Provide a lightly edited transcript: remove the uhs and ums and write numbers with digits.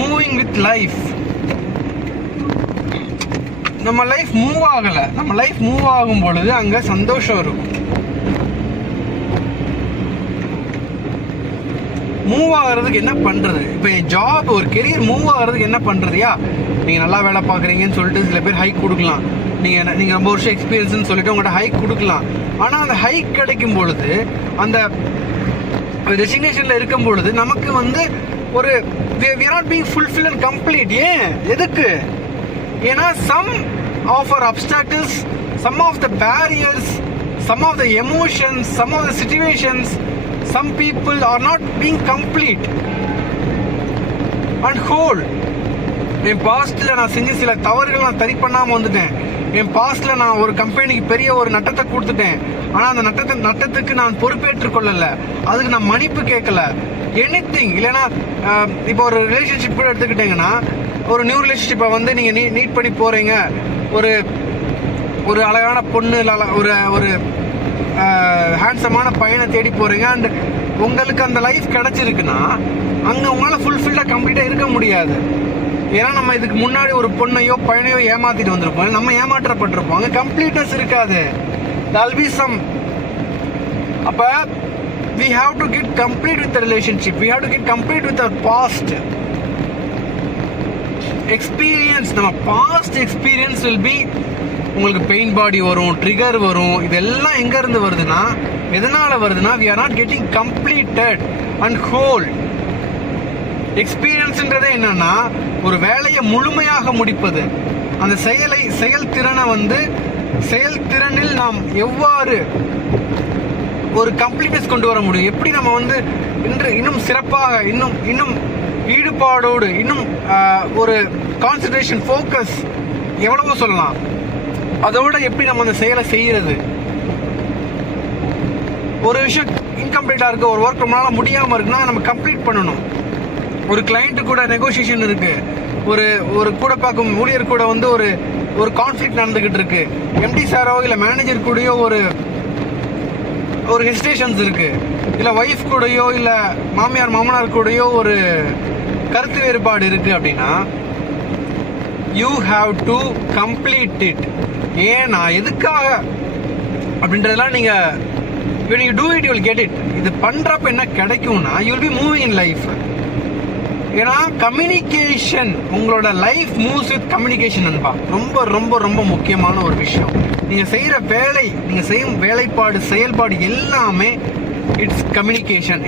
Moving with life. நம்ம life move ஆகல. நம்ம லைஃப் மூவ் ஆகும் பொழுது அங்க சந்தோஷம் இருக்கும். மூவ் ஆகிறதுக்கு என்ன பண்றது? இப்போ ஜாப், ஒரு கெரியர் மூவ் ஆகிறதுக்கு என்ன பண்றதுயா? நீங்க நல்லா வேலை பார்க்குறீங்கன்னு சொல்லிட்டு சில பேர் ஹைக் கொடுக்கலாம். நீங்க ரொம்ப வருஷம் எக்ஸ்பீரியன்ஸ்னு சொல்லிட்டு உங்கள்கிட்ட ஹைக் கொடுக்கலாம். ஆனா அந்த ஹைக் கிடைக்கும் பொழுது, அந்த ரெசிக்னேஷன்ல இருக்கும் பொழுது நமக்கு வந்து ஒரு we are not being fulfilled and complete. ஏன்? எதுக்கு? ஏன்னா some of our obstacles, some of the barriers, some of the emotions, some of the situations, some people are not being complete and whole. என் பாஸ்ட்ல நான் செஞ்ச சில தவறுகள் நான் சரி பண்ணாம வந்துட்டேன். என் பாஸ்ட்ல நான் ஒரு கம்பெனிக்கு பெரிய ஒரு நட்டத்தை கொடுத்துட்டேன். ஆனா அந்த நட்டத்துக்கு நான் பொறுப்பேற்றுக் கொள்ளல. அதுக்கு நான் மன்னிப்பு கேட்கல. எனிதிங். இல்லைன்னா இப்போ ஒரு ரிலேஷன்ஷிப் கூட எடுத்துக்கிட்டீங்கன்னா, ஒரு நியூ ரிலேஷன்ஷிப்பை வந்து நீங்க நீட் பண்ணி போறீங்க. ஒரு அழகான பொண்ணு, ஒரு ஒரு ஹேண்ட்ஸமான பையனை தேடி போறீங்க. அண்ட் உங்களுக்கு அந்த லைஃப் கிடைச்சிருக்குன்னா அங்க உங்களால ஃபுல்ஃபில்டா கம்ப்ளீட்டா இருக்க முடியாது. ஏன்னா நம்ம இதுக்கு முன்னாடி ஒரு பொண்ணையோ பையனையோ ஏமாத்திட்டு வந்திருப்போம். நம்ம ஏமாற்றப்பட்டிருப்போம். அங்க கம்ப்ளீட்னஸ் இருக்காது. there'll be some. அப்ப we have to get complete with the relationship. We have to get complete with our past experience. நம்ம past experience will be, உங்களுக்கு பெயின் பாடி வரும், ட்ரிகர் வரும். இதெல்லாம் எங்க இருந்து வருதுன்னா, எதனால வருதுன்னா, we are not getting completed and whole. எக்ஸ்பீரியன்ஸ்ன்றதே என்னன்னா, ஒரு வேலையை முழுமையாக முடிப்பது. அந்த செயல்திறனை வந்து, செயல்திறனில் நாம் எவ்வாறு ஒரு கம்ப்ளீட்னஸ் கொண்டு வர முடியும், எப்படி நம்ம வந்து இன்னும் சிறப்பாக, இன்னும் ஈடுபாடோடு, இன்னும் ஒரு கான்சன்ட்ரேஷன், ஃபோக்கஸ் எவ்வளவோ சொல்லலாம், அதோட எப்படி நம்ம அந்த செயலை செய்யறது. ஒரு விஷயம் இன்கம்ப்ளீட்டா இருக்கு, ஒரு ஒர்க் நம்மளால முடியாம இருக்குன்னா நம்ம கம்ப்ளீட் பண்ணணும். ஒரு கிளைண்ட் கூட நெகோசியேஷன் இருக்கு, ஒரு கூட பார்க்கும் ஊழியர் கூட வந்து ஒரு கான்ஃபிளிக்ட் நடந்துகிட்டு இருக்கு, எம்டி சாரோ இல்ல மேனேஜர் கூடயோ ஒரு ஹெசிடேஷன்ஸ் இருக்கு, இல்ல ஒய்ஃப் கூடயோ இல்ல மாமியார் மாமனார் கூடயோ ஒரு கருத்து வேறுபாடு இருக்கு அப்படின்னா, you have to complete it. ஏன்னா எதுக்காக அப்படின்றதெல்லாம் நீங்க when you do it you will get it. இது பண்றப்ப என்ன கிடைக்கும்னா, you will be moving in life. ஏன்னா கம்யூனிகேஷன், உங்களோட லைஃப் மூவ்ஸ் வித் கம்யூனிகேஷன் நண்பா. ரொம்ப ரொம்ப ரொம்ப முக்கியமான ஒரு விஷயம். நீங்க செய்யற வேலை, நீங்க செய்யும் வேலைப்பாடு, செயல்பாடு எல்லாமே இட்ஸ் கம்யூனிகேஷன்.